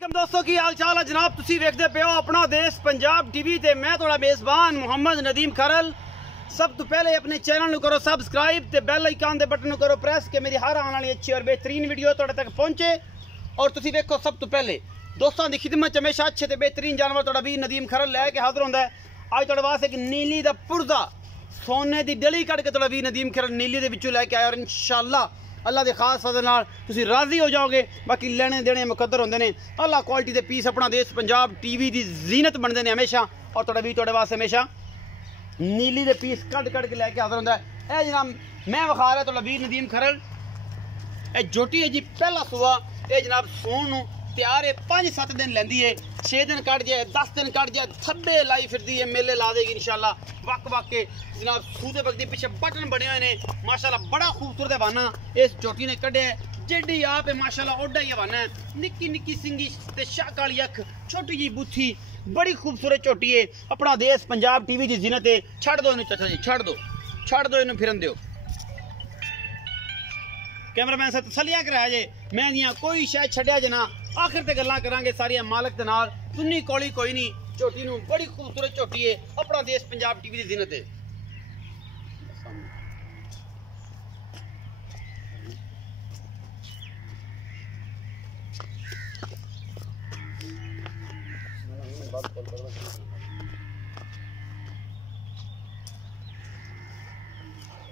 दोस्तों की हाल चाल है जनाब। तुसी वेखदे पे हो अपना देश पंजाब टीवी ते मैं थोड़ा मेज़बान मोहम्मद नदीम खरल। सब तो पहले अपने चैनल करो सब्सक्राइब ते बेल आइकन दे बटन करो प्रेस के मेरी हर आने वाली अच्छी और बेहतरीन वीडियो थोड़े तक पहुंचे। और तुसी देखो सब तो पहले दोस्तों की खिदमत हमेशा अच्छे ते बेहतरीन जानवर थोड़ा भी नदीम खरल लैके हाजिर होंदा है। अज थोड़े वास्ते एक नीली दा पुरदा सोने की डली कट के थोड़ा भी नदीम खरल नीली दे विचों लैके आया और इंशाअल्लाह अल्लाह के खास फजल नाल तुसी राजी हो जाओगे। बाकी लेने देने मुकद्दर होंदे ने। अल्लाह क्वालिटी के पीस अपना देश पंजाब टीवी की जीनत बनते हैं हमेशा। और थोड़ा भी थोड़े वास्ते हमेशा नीली के पीस कट कट के लैके हाजिर होंदा है। जनाब मैं विखा रहा थोड़ा भी नदीम खरल ए जोटी है जी पहला सुआ। ये जनाब सोन तैयार है 5-7 दिन लैंदी है। 6 दिन कट जाए 10 दिन कट जाए थब्बे लाई फिरदी है मेले ला देगी इंशाल्लाह। वक के जनाब सूदे बगदी पीछे बटन बने हुए ने माशाल्लाह। बड़ा खूबसूरत हवाना इस चोटी ने कढ़े है। जेडी आप है माशाल्लाह ओडा ही हवाना है। निक्की निक्की सिंगी ते शाक वाली अख छोटी जी बुथी बड़ी खूबसूरत चोटी है। अपना देश पंजाब टीवी की जीनत है। छड़ दो इन्हें चाचा जी छड़ दो इन्हें फिरन दो। कैमरामैन से तसलियां कराया जे मैं दियां कोई शायद छड्या जे ना। आखिर ते गल्लां करांगे सारियां मालक दे नाल। तुन्नी कोली कोई नहीं झोटी नूं बड़ी खूबसूरत झोटी है। अपना देश पंजाब टीवी की जीनत है।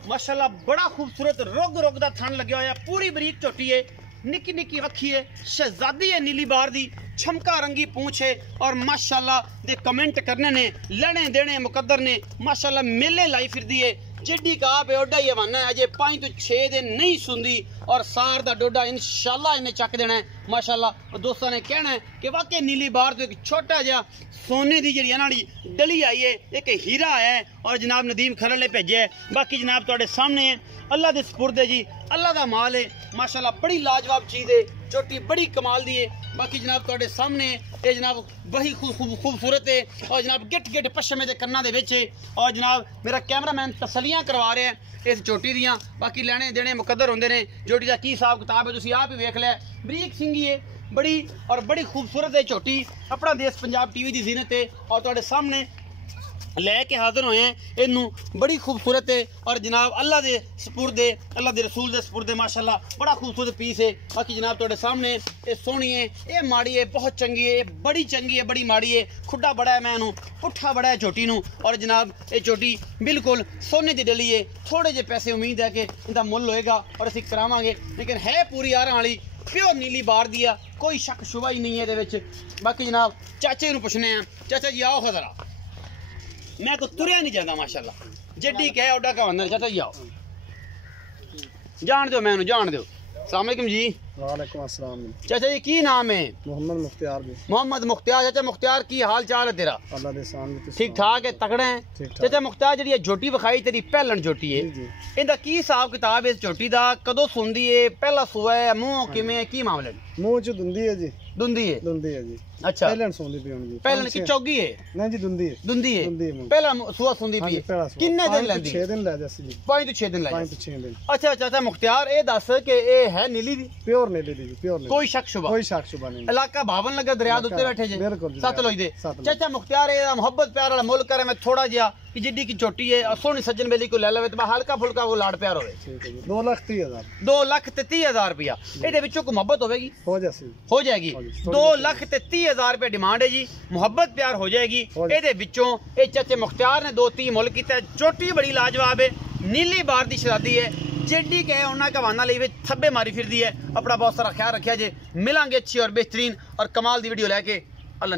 माशाल्लाह बड़ा खूबसूरत रोग रोग दा थन लग्या होया। पूरी बरीक झोटी है। निक्की निक्की वक्खी है। शहजादी है नीली बार दी। छमका रंगी पूंछ है। और माशाल्लाह दे कमेंट करने ने लेने देने मुकद्दर ने माशाल्लाह मेले लाई फिरदी है। जेडी का आप ओडा ही हवाना है। अजे 5 तो 6 दिन नहीं सुनदी और सार दा डोडा इंशाल्लाह इन्हें चक देना है माशाल्लाह। और दोस्तों ने कहना है कि वाकई नीली बार तो एक छोटा जा सोने की जी नाड़ी डली आई है। एक हीरा आया है और जनाब नदीम खरल ने भेजा है। बाकी जनाब थोड़े सामने है अल्लाह के सपुर्द है जी। अल्लाह का माल है माशाल्लाह। बड़ी लाजवाब चीज़ है। चोटी बड़ी कमाल दी है। बाकी जनाब थोड़े सामने ये जनाब बड़ी खूबसूरत है। और जनाब गिट गिट पश्चिमे के कन्ना दे विच है। और जनाब मेरा कैमरामैन तसलियां करवा रहा है इस चोटी दियां। बाकी लेने देने मुकद्दर होंदे ने। चोटी का की हिसाब किताब है तुसीं आप ही वेख लिया। बरीक सिंगी है बड़ी और बड़ी खूबसूरत है चोटी। अपना देश पंजाब टीवी की जीनत है। और थोड़े सामने लैके हाजिर होए हैं इनू बड़ी खूबसूरत है। और जनाब अल्लाह के सपुर्द है अल्लाह के रसूल के सपुर्द है माशाल्लाह। बड़ा खूबसूरत पीस है। बाकी जनाब थोड़े सामने ये सोहनी है ये माड़ी है बहुत चंगी है। बड़ी चंगी है बड़ी माड़ी है। खुड्डा बड़ा है मैं इनू पुट्ठा बड़ा है चोटी नू। और जनाब ये चोटी बिल्कुल सोने की डली है। थोड़े जे पैसे उम्मीद है कि इनका मुल होएगा और असीं करावांगे। लेकिन है पूरी यारां वाली प्योर नीली बार दिया कोई शक शुबा ही नहीं है। बाकी जनाब चाचे नू पुछने हैं। चाचा जी आओ खजरा मैं को तुरया नहीं जाता माशाल्लाह। जेडी कहे ओडा का वंदर चाचा जी आओ जान दो मैनू जान दो। अस्सलाम वालेकुम जी। वालेकुम अस्सलाम। चाचा जी की नाम है? मोहम्मद मुख्तियार जी। मोहम्मद मुख्तियार। चाचा मुख्तियार की हाल चाल है तेरा? अल्लाह दे सामने ठीक ठाक है तगड़े हैं। चाचा मुख्तियार जी झोटी विखाई तेरी पहलन झोटी है इनका की हिसाब किताब है? इस झोटी का कदों सुनदी है पहला सुआ है मुंह किवें की मामले? मुंह च दुंदी है जी। दुंदी है जी। अच्छा पहलन सुनदी पई जी। पहलन की चौगी है? नहीं जी दुंदी है। दुंदी है पहला सुआ सुनदी पई है। किन्ने दिन लैंदी? 6 दिन लै जैसी जी। 5 तो 6 दिन लै 5 तो 6 दिन। अच्छा चाचा मुख्तियार ये दस के ये है नीली दी? प्योर नीली दी जी प्योर नीली। कोई शक शुबा नहीं। इलाका भावन लगा दरिया उत्ते बैठे जे सतलुज दे। चाचा मुख्तियार ये मोहब्बत प्यार वाला मुल्क करे मैं थोड़ा जिहा कि जिड्डी की चोटी है और सोहनी सज्जन बेली को ले लवे तो हल्का फुल्का वो लाड़ प्यार होवे। 2,30,000 2,30,000 रुपया ये विचों को मोहब्बत होगी हो जैसी हो जाएगी। 2,30,000 रुपये डिमांड है जी। मोहब्बत प्यार हो जाएगी ये विचों। ये चाचे मुख्तियार ने 2-3 मुल किया। चोटी बड़ी लाजवाब है नीली बार की शरादी है। जेडी कहे उन्होंने कवाना ली थब्बे मारी फिरदी है। अपना बहुत सारा ख्याल रखा जे। मिलांगे अच्छी और बेहतरीन और कमाल की वीडियो लैके। अल्लाह